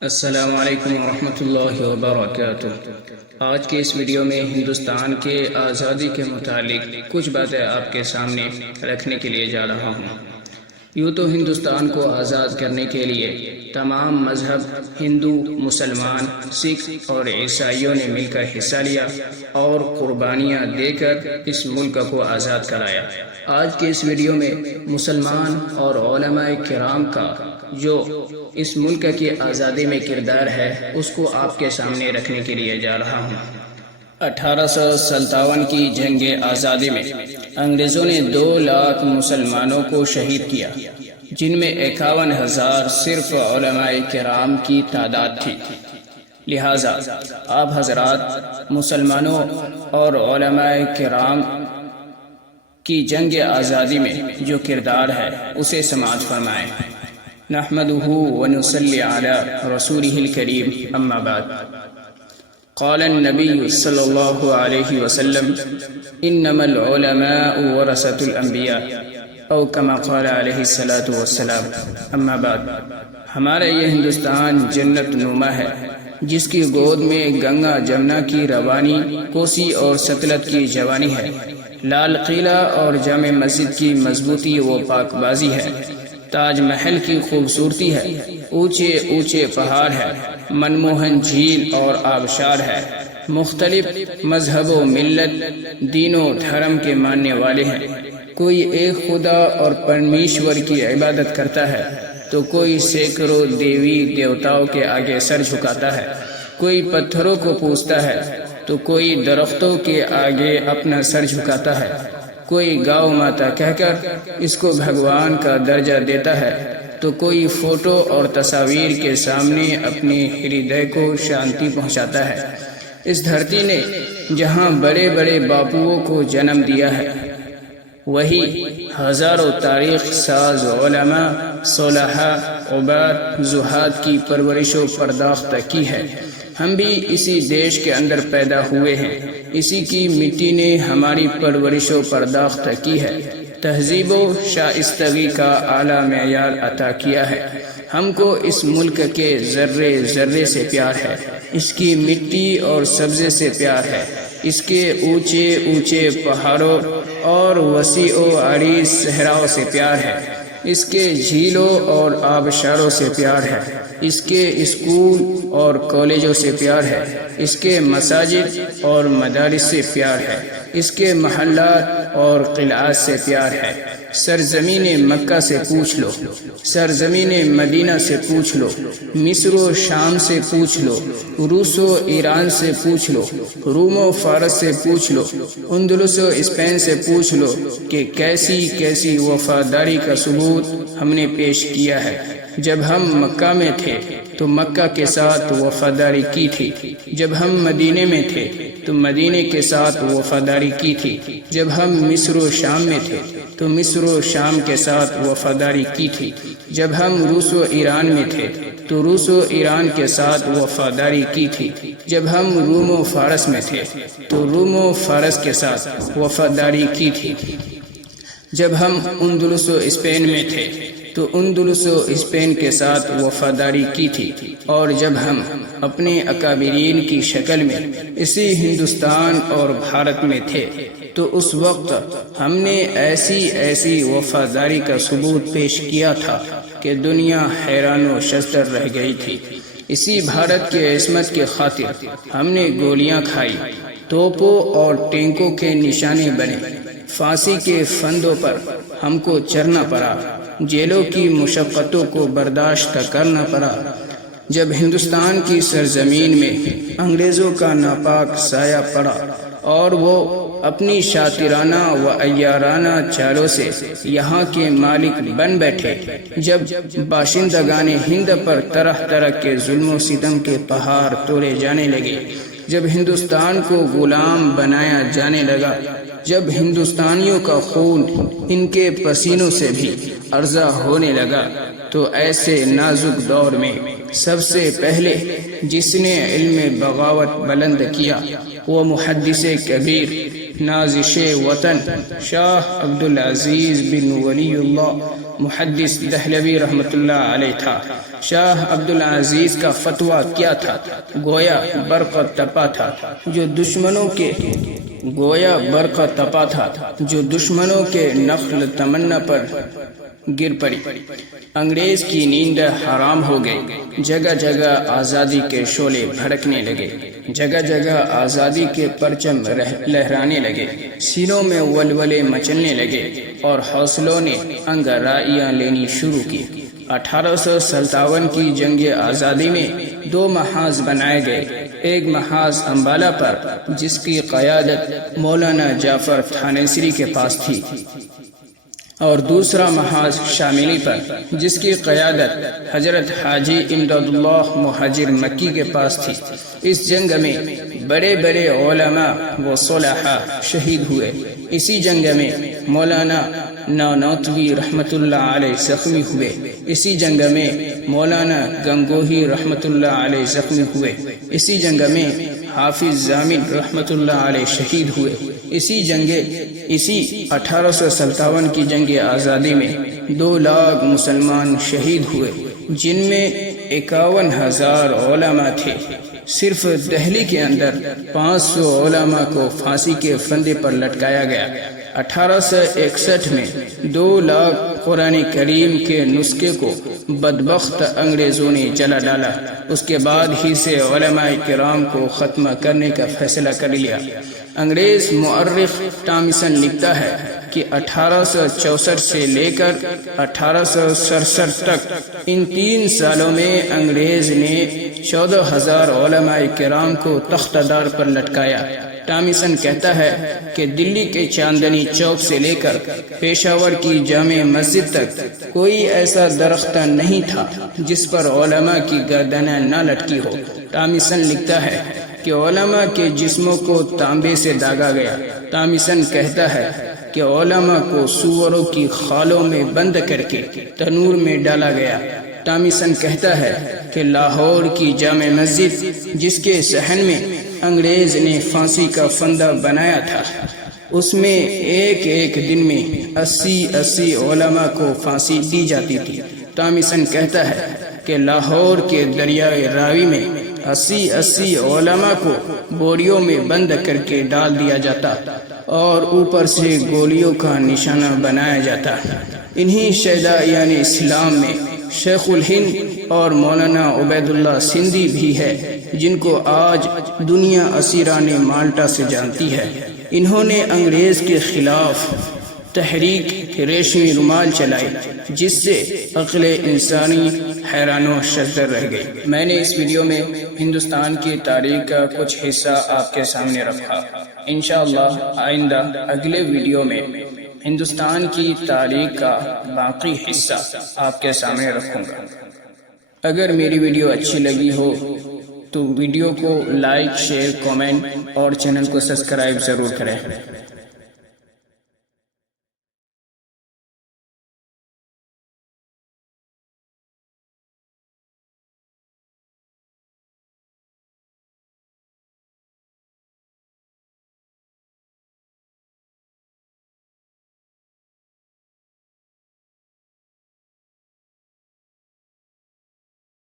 السلام علیکم ورحمۃ اللہ وبرکاتہ۔ آج کے اس ویڈیو میں ہندوستان کے آزادی کے متعلق کچھ باتیں آپ کے سامنے رکھنے کے لیے جا رہا ہوں۔ یوں تو ہندوستان کو آزاد کرنے کے لیے تمام مذہب ہندو، مسلمان، سکھ اور عیسائیوں نے مل کر حصہ لیا اور قربانیاں دے کر اس ملک کو آزاد کرایا۔ آج کے اس ویڈیو میں مسلمان اور علماء کرام کا جو اس ملک کی آزادی میں کردار ہے اس کو آپ کے سامنے رکھنے کے لیے جا رہا ہوں۔ 1857 کی جنگ آزادی میں انگریزوں نے 2 لاکھ مسلمانوں کو شہید کیا، جن میں 51,000 صرف علماء کرام کی تعداد تھی۔ لہٰذا آپ حضرات مسلمانوں اور علماء کرام کی جنگ آزادی میں جو کردار ہے اسے سماعت فرمائیں۔ نحمده ونصلي على رسوله الكريم اما بعد۔ قال النبي صلى الله عليه وسلم انما العلماء ورثة الانبياء او كما قال عليه الصلاة والسلام۔ اما بعد، ہمارا یہ ہندوستان جنت نما ہے جس کی گود میں گنگا جمنا کی روانی، کوسی اور ستلج کی جوانی ہے، لال قلعہ اور جامع مسجد کی مضبوطی و پاک بازی ہے، تاج محل کی خوبصورتی ہے، اونچے اونچے پہاڑ ہے، منموہن جھیل اور آبشار ہے، مختلف مذہب و ملت، دین و دھرم کے ماننے والے ہیں، کوئی ایک خدا اور پرمیشور کی عبادت کرتا ہے تو کوئی سینکڑوں دیوی دیوتاؤں کے آگے سر جھکاتا ہے، کوئی پتھروں کو پوجتا ہے تو کوئی درختوں کے آگے اپنا سر جھکاتا ہے، کوئی گاؤ ماتا کہہ کر اس کو بھگوان کا درجہ دیتا ہے تو کوئی فوٹو اور تصاویر کے سامنے اپنے ہردے کو شانتی پہنچاتا ہے۔ اس دھرتی نے جہاں بڑے بڑے باپوؤں کو جنم دیا ہے، وہی ہزاروں تاریخ ساز علماء، صلحاء، عباد، زہاد کی پرورش و پرداخت کی ہے۔ ہم بھی اسی دیش کے اندر پیدا ہوئے ہیں، اسی کی مٹی نے ہماری پرورش و پرداخت کی ہے، تہذیب و شائستگی کا اعلیٰ معیار عطا کیا ہے۔ ہم کو اس ملک کے ذرے ذرے سے پیار ہے، اس کی مٹی اور سبزے سے پیار ہے، اس کے اونچے اونچے پہاڑوں اور وسیع و عریض صحراؤں سے پیار ہے، اس کے جھیلوں اور آبشاروں سے پیار ہے، اس کے اسکول اور کالجوں سے پیار ہے، اس کے مساجد اور مدارس سے پیار ہے، اس کے محلات اور قلعات سے پیار ہے۔ سرزمین مکہ سے پوچھ لو، سرزمین مدینہ سے پوچھ لو، مصر و شام سے پوچھ لو، روس و ایران سے پوچھ لو، روم و فارس سے پوچھ لو، اندلس و اسپین سے پوچھ لو کہ کیسی کیسی وفاداری کا ثبوت ہم نے پیش کیا ہے۔ جب ہم مکہ میں تھے تو مکہ کے ساتھ وفاداری کی تھی، جب ہم مدینے میں تھے تو مدینے کے ساتھ وفاداری کی تھی، جب ہم مصر و شام میں تھے تو مصر و شام کے ساتھ وفاداری کی تھی، جب ہم روس و ایران میں تھے تو روس و ایران کے ساتھ وفاداری کی تھی، جب ہم روم و فارس میں تھے تو روم و فارس کے ساتھ وفاداری کی تھی، جب ہم اندلس و اسپین میں تھے تو اندلس و اسپین کے ساتھ وفاداری کی تھی، اور جب ہم اپنے اکابرین کی شکل میں اسی ہندوستان اور بھارت میں تھے تو اس وقت ہم نے ایسی ایسی وفاداری کا ثبوت پیش کیا تھا کہ دنیا حیران و شزدر رہ گئی تھی۔ اسی بھارت کی عصمت کی خاطر ہم نے گولیاں کھائی، توپوں اور ٹینکوں کے نشانے بنے، پھانسی کے پھندوں پر ہم کو چڑھنا پڑا، جیلوں کی مشقتوں کو برداشت کرنا پڑا۔ جب ہندوستان کی سرزمین میں انگریزوں کا ناپاک سایہ پڑا اور وہ اپنی شاطرانہ و عیارانہ چالوں سے یہاں کے مالک بن بیٹھے، جب باشندگان ہند پر طرح طرح کے ظلم و ستم کے پہاڑ توڑے جانے لگے، جب ہندوستان کو غلام بنایا جانے لگا، جب ہندوستانیوں کا خون ان کے پسینوں سے بھی ارزاں ہونے لگا، تو ایسے نازک دور میں سب سے پہلے جس نے علم بغاوت بلند کیا وہ محدث کبیر نازش وطن شاہ عبدالعزیز بن ولی اللہ محدث دہلوی رحمۃ اللہ علیہ تھا۔ شاہ عبدالعزیز کا فتویٰ کیا تھا؟ گویا برق تپا تھا جو دشمنوں کے نخل تمنا پر گر پڑی۔ انگریز کی نیند حرام ہو گئی، جگہ جگہ آزادی کے شعلے بھڑکنے لگے، جگہ جگہ آزادی کے پرچم لہرانے لگے، سینوں میں ولولے مچلنے لگے اور حوصلوں نے انگرائیاں لینی شروع کی۔ 1857 کی جنگ آزادی میں 2 محاذ بنائے گئے، ایک محاذ امبالہ پر جس کی قیادت مولانا جعفر تھانیسری کے پاس تھی، اور دوسرا محاذ شاملی پر جس کی قیادت حضرت حاجی امداد اللہ مہاجر مکی کے پاس تھی۔ اس جنگ میں بڑے بڑے علماء و صلحاء شہید ہوئے۔ اسی جنگ میں مولانا نانوتوی رحمۃ اللہ علیہ زخمی ہوئے۔ اسی جنگ میں مولانا گنگوہی رحمۃ اللہ علیہ زخمی ہوئے۔ اسی جنگ میں حافظ زامن رحمۃ اللہ علیہ شہید ہوئے۔ اسی 1857 کی جنگ آزادی میں 2 لاکھ مسلمان شہید ہوئے، جن میں 51,000 علماء تھے۔ صرف دہلی کے اندر 500 علماء کو پھانسی کے پھندے پر لٹکایا گیا۔ 1861 میں 2 لاکھ قرآن کریم کے نسخے کو بدبخت انگریزوں نے جلا ڈالا۔ اس کے بعد ہی سے علماء کرام کو ختم کرنے کا فیصلہ کر لیا۔ انگریز مورخ ٹامسن لکھتا ہے کہ 1864 سے لے کر 1867 تک ان 3 سالوں میں انگریز نے 14,000 علماء کرام کو تخت دار پر لٹکایا۔ ٹامسن کہتا ہے کہ دلی کے چاندنی چوک سے لے کر پشاور کی جامع مسجد تک کوئی ایسا درخت نہیں تھا جس پر علماء کی گردنیں نہ لٹکی ہو۔ ٹامسن لکھتا ہے کہ علماء کے جسموں کو تانبے سے داغا گیا۔ ٹامسن کہتا ہے کہ علماء کو سوروں کی خالوں میں بند کر کے تنور میں ڈالا گیا۔ ٹامسن کہتا ہے کہ لاہور کی جامع مسجد جس کے صحن میں انگریز نے پھانسی کا پھندا بنایا تھا، اس میں ایک دن میں 80 علماء کو پھانسی دی جاتی تھی۔ ٹامسن کہتا ہے کہ لاہور کے دریائے راوی میں 80 علماء کو بوریوں میں بند کر کے ڈال دیا جاتا اور اوپر سے گولیوں کا نشانہ بنایا جاتا۔ انہی شہدائیان اسلام میں شیخ الہند اور مولانا عبید اللہ سندھی بھی ہے، جن کو آج دنیا اسیران مالٹا سے جانتی ہے۔ انہوں نے انگریز کے خلاف تحریک ریشمی رومال چلائی، جس سے عقل انسانی حیران و شزر رہ گئی۔ میں نے اس ویڈیو میں ہندوستان کی تاریخ کا کچھ حصہ آپ کے سامنے رکھا۔ انشاءاللہ آئندہ اگلے ویڈیو میں ہندوستان کی تاریخ کا باقی حصہ آپ کے سامنے رکھوں گا۔ اگر میری ویڈیو اچھی لگی ہو تو ویڈیو کو لائک، شیئر، کامنٹ اور چینل کو سبسکرائب ضرور کریں۔